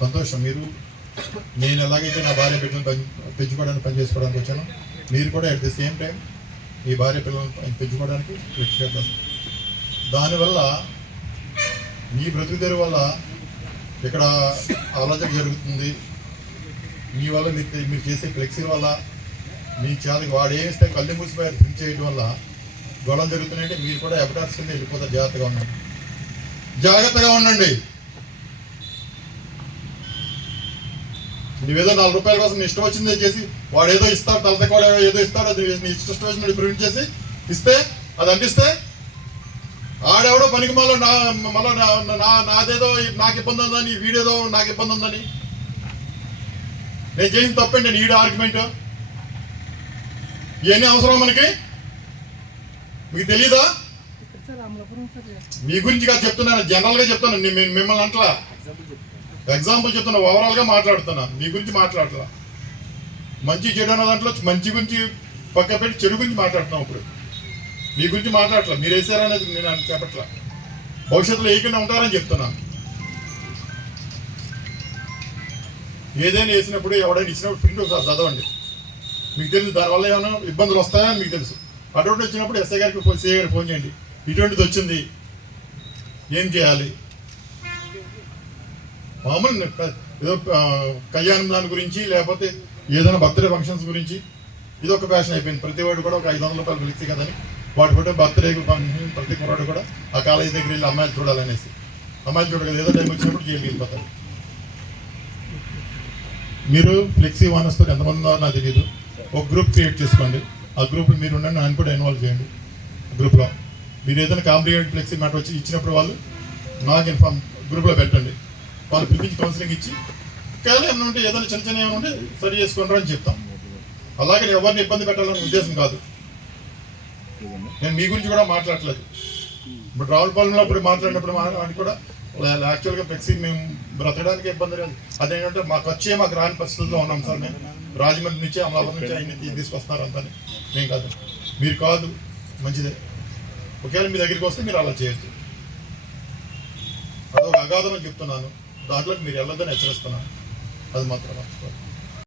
సంతోషం మీరు. నేను ఎలాగైతే నా భార్య బిడ్డలను పెంచుకోవడానికి పని చేసుకోవడానికి వచ్చాను మీరు కూడా అట్ ది సేమ్ టైం మీ భార్య పిల్లలను పెంచుకోవడానికి కృషి చేద్దాం. దానివల్ల మీ బ్రతుకు వల్ల ఇక్కడ ఆలోచన జరుగుతుంది. మీ వల్ల మీరు మీరు చేసే ఫ్లెక్సీ వల్ల మీ చేతకి వాడు ఏమిస్తే కళ్ళు మూసిపోయారు థింక్ చేయడం వల్ల గొడవ జరుగుతున్నాయంటే మీరు కూడా ఎఫర్ట్స్ కింద వెళ్ళిపోతారు. జాగ్రత్తగా ఉండండి. జాగ్రత్తగా ఉండండి. నువ్వేదో నాలుగు రూపాయల కోసం నీ ఇష్టం వచ్చింది చేసి వాడు ఏదో ఇస్తాడు తలత కూడా ఏదో ఇస్తాడు అది నీ ఇష్టం వచ్చినట్టు ప్రింట్ చేసి ఇస్తే అది అంటిస్తే ఆడెవడో పనికి మళ్ళీ నా మళ్ళీ నా- నాదేదో నాకు ఇబ్బంది ఉందని వీడేదో నాకు ఇబ్బంది ఉందని. నేను చేసిన తప్పండి ఈడ ఆర్గ్యుమెంట్ ఇవన్నీ అవసరం మనకి? మీకు తెలీదా? మీ గురించి కాదు చెప్తున్నాను జనరల్గా చెప్తాను మిమ్మల్ని అంటలా. ఎగ్జాంపుల్ చెప్తున్నా ఓవరాల్గా మాట్లాడుతున్నా. మీ గురించి మాట్లాడలా మంచి చెడు అన్న దాంట్లో మంచి గురించి పక్క పెట్టి చెడు గురించి మాట్లాడుతున్నాం ఇప్పుడు. మీ గురించి మాట్లాడట్లా? మీరు వేసారనేది నేను చెప్పట్లా? భవిష్యత్తులో వేయకుండా ఉంటారని చెప్తున్నాను ఏదైనా వేసినప్పుడు ఎవడైనా ఇచ్చినప్పుడు ప్రింట్ ఒకసారి చదవండి. మీకు తెలుసు దానివల్ల ఏమైనా ఇబ్బందులు వస్తాయని మీకు తెలుసు. అటువంటి వచ్చినప్పుడు ఎస్ఐ గారికి ఫోన్ సిఐ గారికి ఫోన్ చేయండి. ఇటువంటిది వచ్చింది. ఏం చేయాలి? మామూలు ఏదో కళ్యాణం దాని గురించి లేకపోతే ఏదైనా బర్త్డే ఫంక్షన్స్ గురించి ఇది ఒక ఫ్యాషన్ అయిపోయింది. ప్రతి వాడు కూడా ఒక ఐదు వందల రూపాయలు పిలిచి కదని వాటి కూడా బర్త్డే ఫంక్షన్ ప్రతి కుర్రాడు కూడా ఆ కాలేజీ దగ్గర వెళ్ళి అమ్మాయిలు చూడాలనేసి. అమ్మాయిలు చూడగలదు ఏదో టైం వచ్చినప్పుడు జైలుకి వెళ్ళిపోతారు. మీరు ఫ్లెక్సీ వానస్తో ఎంతమంది ఉన్నారో నాకు తెలియదు ఒక గ్రూప్ క్రియేట్ చేసుకోండి. ఆ గ్రూప్ మీరు ఉండండి. నన్ను కూడా ఇన్వాల్వ్ చేయండి. గ్రూప్లో. మీరు ఏదైనా కాంప్లికేటెడ్ ఫ్లెక్సీ మ్యాటర్ వచ్చి ఇచ్చినప్పుడు వాళ్ళు నాకు ఇన్ఫార్మ్ గ్రూప్లో పెట్టండి. వాళ్ళు పిలిపించి కౌన్సిలింగ్ ఇచ్చి కానీ ఏమైనా ఉంటే ఏదైనా చిన్న చిన్న ఏమైనా ఉంటే సరి చేసుకుంటారు అని చెప్తాం. అలాగే ఎవరిని ఇబ్బంది పెట్టాలనే ఉద్దేశం కాదు. నేను మీ గురించి కూడా మాట్లాడట్లేదు. ఇప్పుడు రావులపాలెంలో అప్పుడు మాట్లాడినప్పుడు మాట్లాడి కూడా యాక్చువల్గా ఫ్లెక్సీ మేము బ్రతకడానికి ఇబ్బంది లేదు. అదేంటంటే మాకు వచ్చే మాకు రాని పరిస్థితుల్లో ఉన్నాం సార్ మేము. రాజమండ్రి నుంచి అమలాపురం నుంచి ఆయన తీసుకొస్తున్నారు అంతా మేము కాదు. మీరు కాదు మంచిదే. ఒకవేళ మీ దగ్గరికి వస్తే మీరు అలా చేయొచ్చు అదొక అగాధం అని చెప్తున్నాను. దాంట్లోకి మీరు వెళ్ళొద్దని హెచ్చరిస్తున్నాను. అది మాత్రం మర్చిపోదు